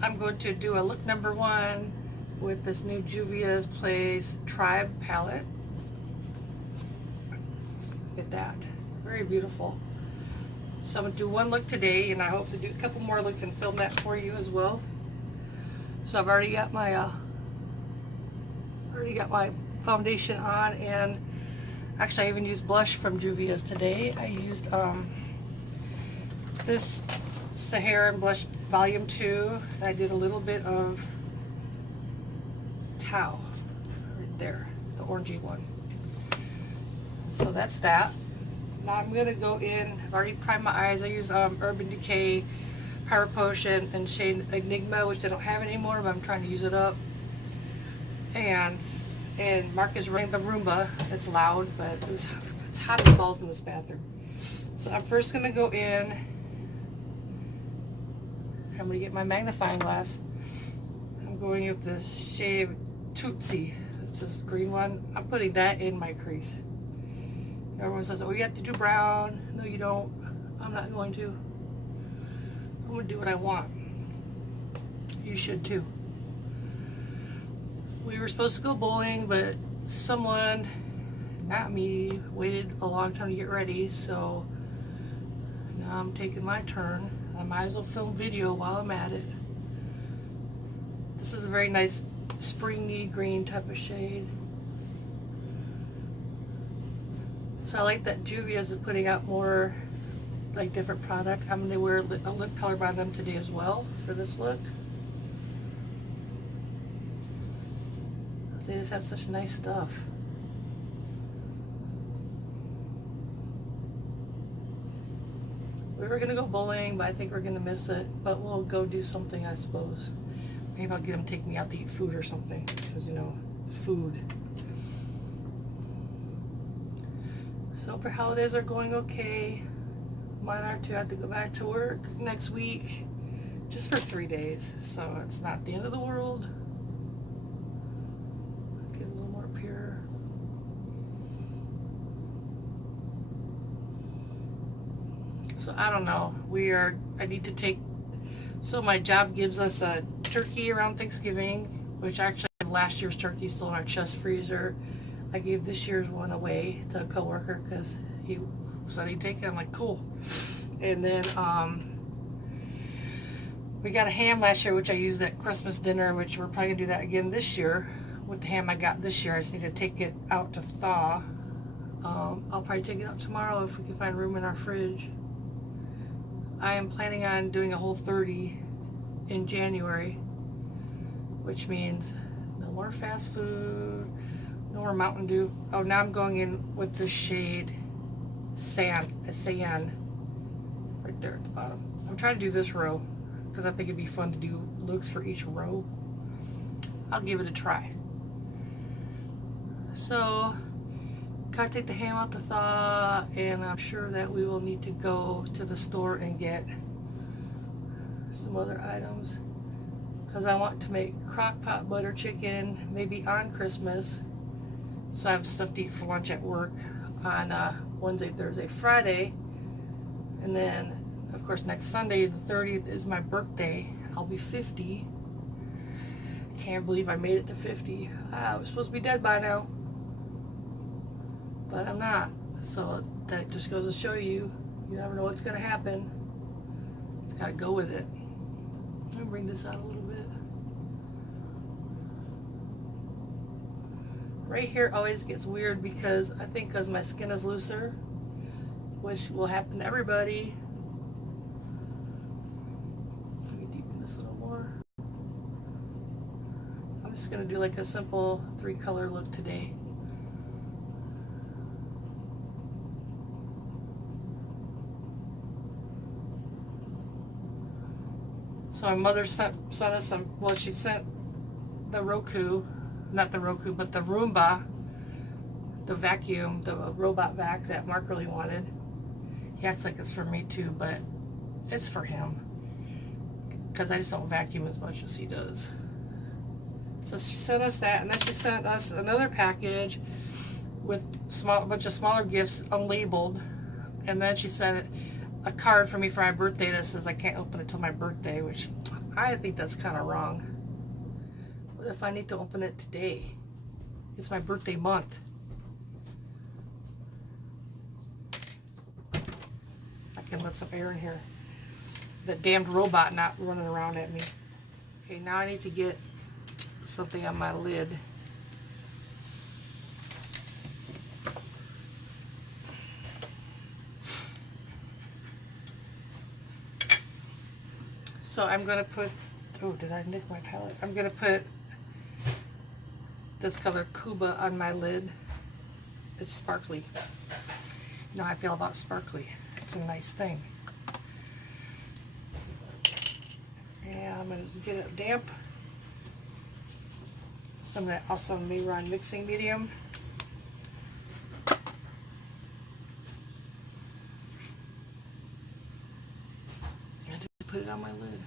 I'm going to do a look number 1 with this new Juvia's Place Tribe palette. Look at that. Very beautiful. So I'm going to do one look today, and I hope to do a couple more looks and film that for you as well. So I've already got my foundation on, and actually I even used blush from Juvia's today. I used this Saharan blush volume 2. I did a little bit of Tau right there, the orangey one. So that's that. Now I'm gonna go in. I've already primed my eyes. I use Urban Decay Power Potion and shade Enigma, which I don't have anymore, but I'm trying to use it up. And Mark is running the Roomba. It's loud, but it's hot as balls in this bathroom. So I'm first gonna go in. I'm gonna get my magnifying glass. I'm going with this shade Tutsi. It's this green one. I'm putting that in my crease. Everyone says, oh, you have to do brown. No, you don't. I'm not going to. I'm going to do what I want. You should too. We were supposed to go bowling, but someone, not me, waited a long time to get ready, so now I'm taking my turn. I might as well film video while I'm at it. This is a very nice springy green type of shade. So I like that Juvia's is putting out more like different product. I'm going to wear a lip color by them today as well for this look. They just have such nice stuff. We were going to go bowling, but I think we're going to miss it. But we'll go do something, I suppose. Maybe I'll get them to take me out to eat food or something. Because, you know, food. So for holidays are going okay. Mine are too. I have to go back to work next week. Just for 3 days. So it's not the end of the world. Get a little more pure. So I don't know. I need to take, so my job gives us a turkey around Thanksgiving, which actually I have last year's turkey still in our chest freezer. I gave this year's one away to a coworker because he said he'd take it. I'm like, cool. And then we got a ham last year, which I used at Christmas dinner, which we're probably gonna do that again this year. With the ham I got this year, I just need to take it out to thaw. I'll probably take it out tomorrow if we can find room in our fridge. I am planning on doing a Whole30 in January, which means no more fast food, no more Mountain Dew. Oh, now I'm going in with the shade Sand, right there at the bottom. I'm trying to do this row because I think it'd be fun to do looks for each row. I'll give it a try. So, gotta take the ham out to thaw, and I'm sure that we will need to go to the store and get some other items because I want to make crock pot butter chicken maybe on Christmas. So I have stuff to eat for lunch at work on Wednesday, Thursday, Friday. And then, of course, next Sunday, the 30th, is my birthday. I'll be 50. Can't believe I made it to 50. I was supposed to be dead by now. But I'm not. So that just goes to show you, you never know what's going to happen. Just got to go with it. Let me bring this out a little bit. Right here always gets weird because I think because my skin is looser, which will happen to everybody. Let me deepen this a little more. I'm just going to do like a simple 3-color look today. So my mother sent us some, well, she sent the Roku, not the Roku, but the Roomba, the vacuum, the robot vac that Mark really wanted. He acts like it's for me too, but it's for him. Because I just don't vacuum as much as he does. So she sent us that, and then she sent us another package with a bunch of smaller gifts, unlabeled. And then she sent a card for me for my birthday that says I can't open it till my birthday, which I think that's kind of wrong. What if I need to open it today? It's my birthday month. I can let some air in here. That damned robot not running around at me. Okay, now I need to get something on my lid. So I'm going to put, oh, did I nick my palette? I'm going to put this color Kuba on my lid. It's sparkly. You know how I feel about sparkly. It's a nice thing. And I'm going to get it damp. Some of that also may run mixing medium. And just put it on my lid.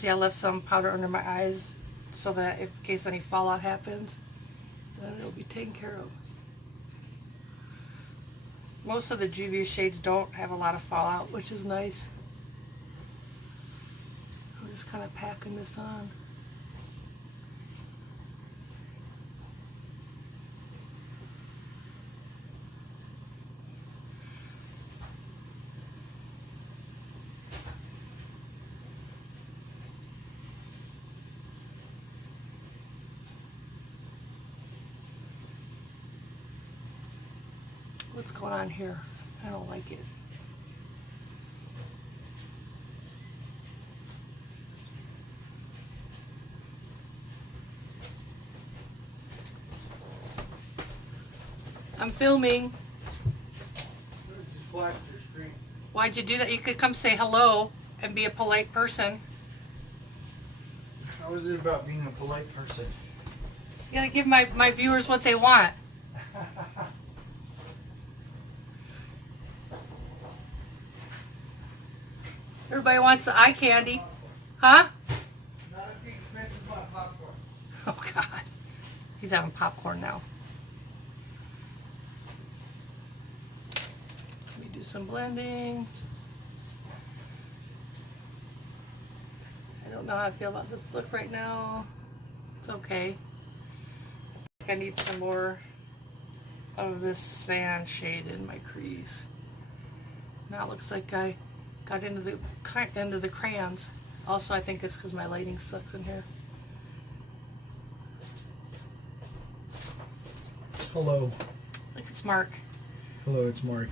I left some powder under my eyes so that if in case any fallout happens, then it'll be taken care of. Most of the Juvia shades don't have a lot of fallout, which is nice. I'm just kind of packing this on. What's going on here? I don't like it. I'm filming. Just flashed your screen. Why'd you do that? You could come say hello and be a polite person. How is it about being a polite person? You gotta give my viewers what they want. Everybody wants the eye candy. Huh? Not at the expense of my popcorn. Oh God. He's having popcorn now. Let me do some blending. I don't know how I feel about this look right now. It's okay. I think I need some more of this sand shade in my crease. Now it looks like I got into the crayons. Also, I think it's because my lighting sucks in here. Hello. Look, it's Mark. Hello, it's Mark.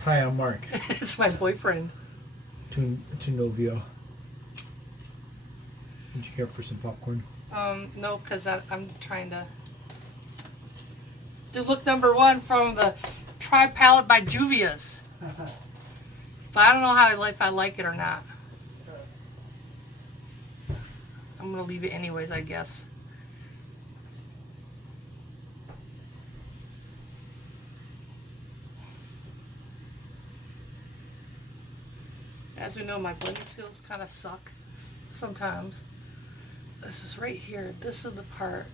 Hi, I'm Mark. It's my boyfriend. To Novia. Would you care for some popcorn? No, because I'm trying to do look number 1 from the Tri palette by Juvia's. But I don't know if I like it or not. I'm going to leave it anyways, I guess. As we know, my blending skills kind of suck sometimes. This is right here. This is the part,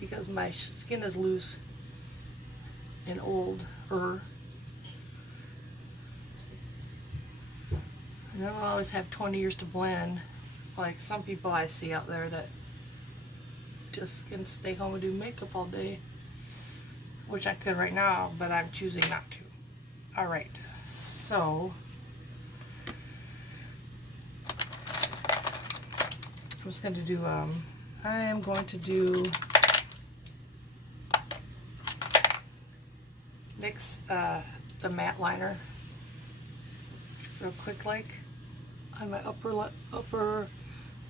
because my skin is loose and older. I don't always have 20 years to blend, like some people I see out there that just can stay home and do makeup all day, which I could right now, but I'm choosing not to. Alright, so I'm just going to do, I am going to do, mix the matte liner real quick, like on my upper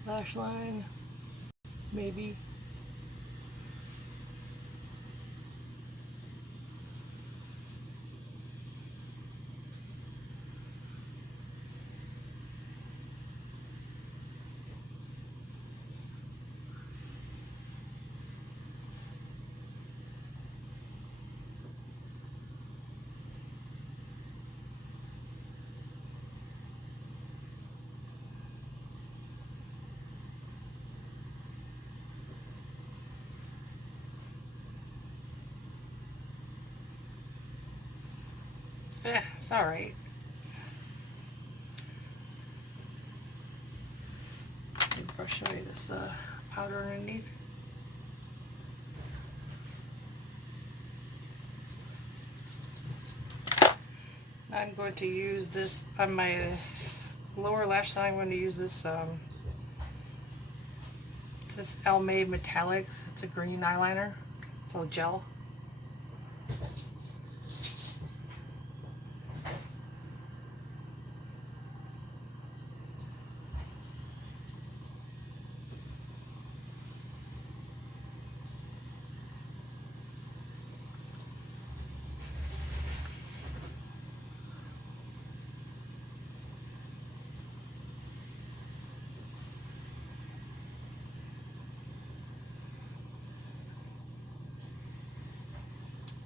lash line, maybe. It's alright. I'll show you this powder underneath. I'm going to use this on my lower lash line. I'm going to use this this Almay Metallics. It's a green eyeliner. It's all gel.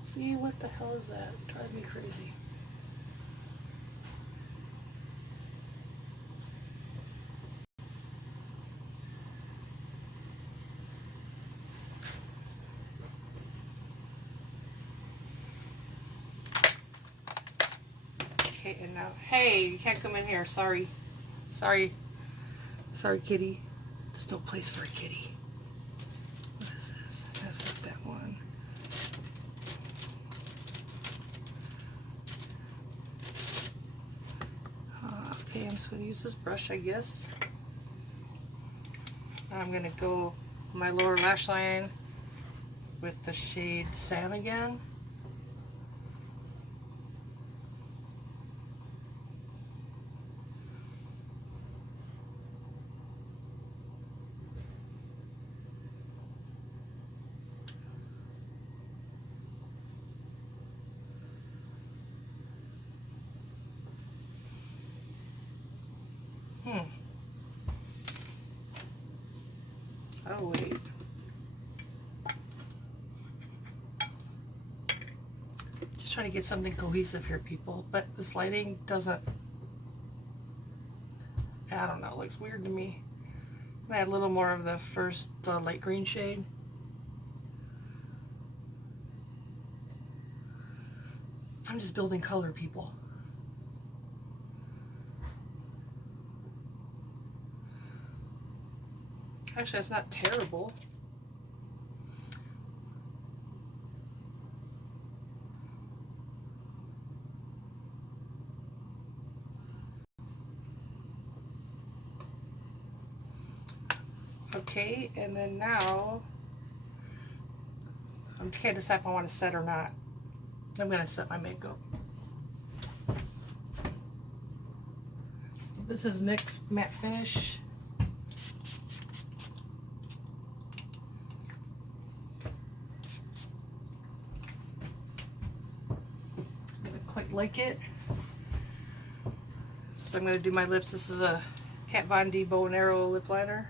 See, what the hell is that? It drives me crazy. Okay, and now, hey, you can't come in here. Sorry. Sorry, kitty. There's no place for a kitty. What is this? That's not that one. Okay, I'm just going to use this brush, I guess. Now I'm going to go my lower lash line with the shade Sand again. Oh, wait. Just trying to get something cohesive here, people. But this lighting doesn't... I don't know. It looks weird to me. I add a little more of the first light green shade. I'm just building color, people. Actually, it's not terrible. Okay, and then now I can't decide if I want to set or not. I'm going to set my makeup. This is NYX Matte Finish. Like it. So I'm going to do my lips. This is a Kat Von D Bow and Arrow lip liner.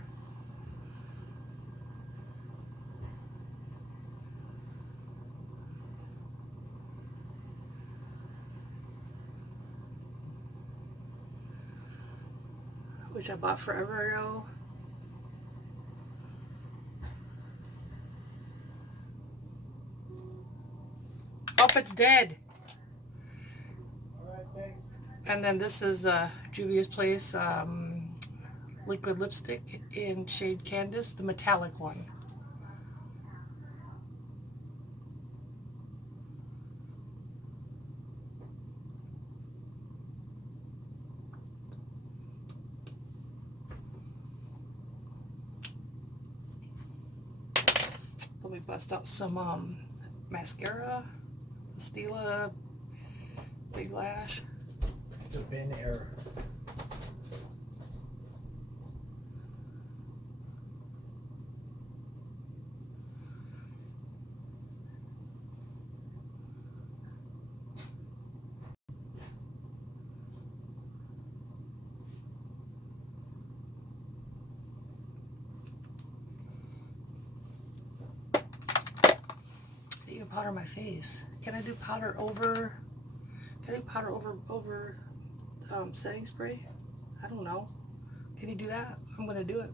Which I bought forever ago. Oh, it's dead. And then this is Juvia's Place liquid lipstick in shade Candace, the metallic one. Let me bust out some mascara, Stila Big Lash. It's a bin error. You can powder my face. Can I do powder over? Can I do powder over setting spray? I don't know. Can you do that? I'm gonna do it.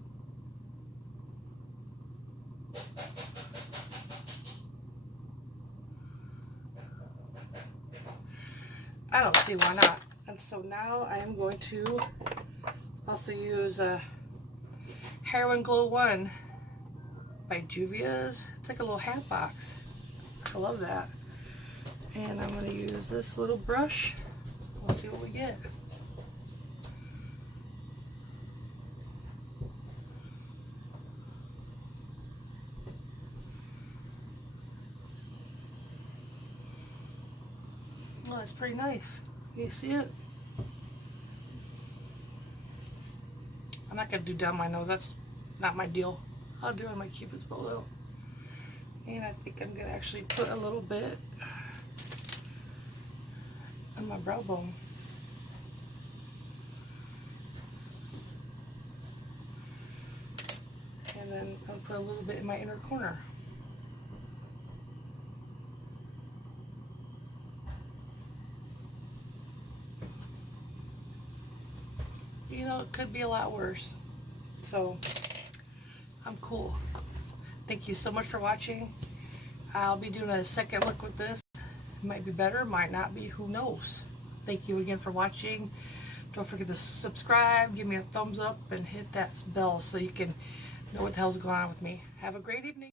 I don't see why not. And so now I am going to also use Heroine Glow 1 by Juvia's. It's like a little hat box. I love that. And I'm going to use this little brush. We'll see what we get. Well, that's pretty nice. You see it? I'm not going to do down my nose. That's not my deal. I'll do it on my Cupid's bow though. And I think I'm going to actually put a little bit on my brow bone. And then I'll put a little bit in my inner corner. You know, it could be a lot worse. So, I'm cool. Thank you so much for watching. I'll be doing a second look with this. It might be better, might not be, who knows. Thank you again for watching. Don't forget to subscribe, give me a thumbs up, and hit that bell so you can know what the hell's going on with me. Have a great evening.